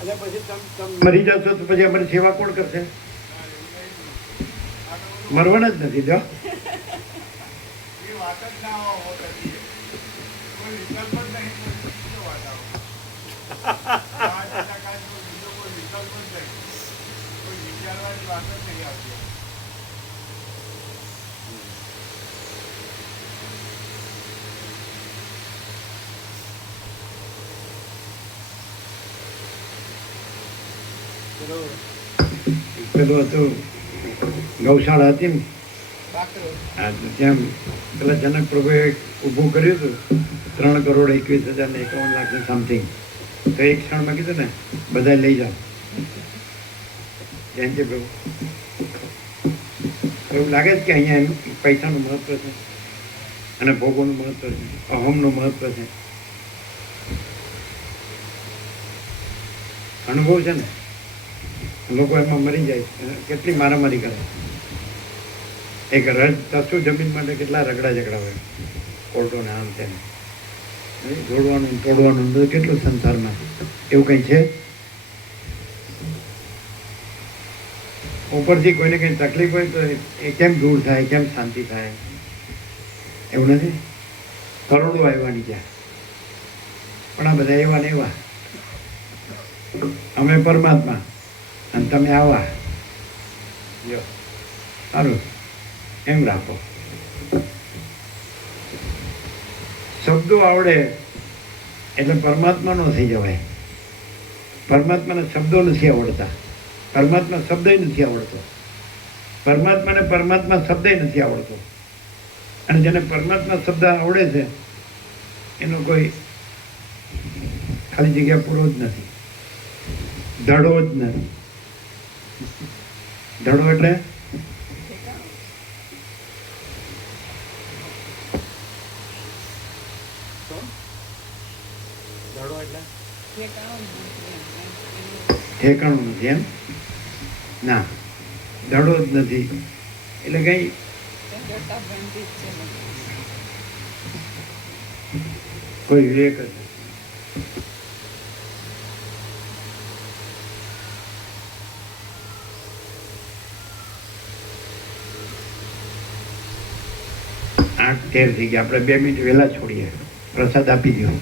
અને પછી તમે મરી જશો તો પછી અમારી સેવા કોણ કરશે? મરવાના જ નથી, જો. એ વાત જ નહીં હોત હતી. કોઈ વિકલ્પ જ નહીં તો બીજો વાત આવો. પાંચ ટકા જેવો બીજો કોઈ વિકલ્પ જ નહીં. કોઈ વિચારવાની વાત જ નહીં આવતી. બરોબર પેલું હતું ગૌશાળા હતી ને. હા તો ત્યાં પેલા જનક પ્રભુએ ઊભું કર્યું હતું ત્રણ કરોડ એકવીસ હજાર ને એકાવન લાખ સમથિંગ તો એક ક્ષણમાં કીધું ને બધા લઈ જાઓ. જયંતિ પ્રભુ? એવું લાગે છે કે અહીંયા એનું પૈસાનું મહત્વ છે અને ભોગોનું મહત્વ છે અહમનું મહત્વ છે. અનુભવ છે ને? લોકો એમાં મરી જાય. કેટલી મારામારી કરે એક રજ તસુ જમીન માટે કેટલા રગડા ઝઘડા હોય. કોર્ટોને આમ તેમ. જોડવાનું, તોડવાનું કેટલું સંસારમાં એવું કંઈ છે? ઉપરથી કોઈને કંઈ તકલીફ હોય તો એ કેમ દૂર થાય, કેમ શાંતિ થાય? એવું નથી? કરોડો આવ્યા ત્યાં પણ આ બધા એવા ને એવા. અમે પરમાત્મા. અને તમે આવા જો સારું એમ રાખો શબ્દો આવડે એટલે પરમાત્મા નો થઈ જવાય પરમાત્માને શબ્દો નથી આવડતા પરમાત્મા શબ્દ નથી આવડતો પરમાત્માને પરમાત્મા શબ્દ નથી આવડતો અને જેને પરમાત્મા શબ્દ આવડે છે એનો કોઈ ખાલી જગ્યા પૂરો જ નથી ધડો જ નથી એટલે એટલે? ઠેકાણું નથી એમ? ના ધડો જ નથી. એટલે કઈ? કોઈ વિવેક જ આઠ તેર થઈ ગયા. આપણે બે મિનિટ વહેલા છોડીએ. પ્રસાદ આપી દો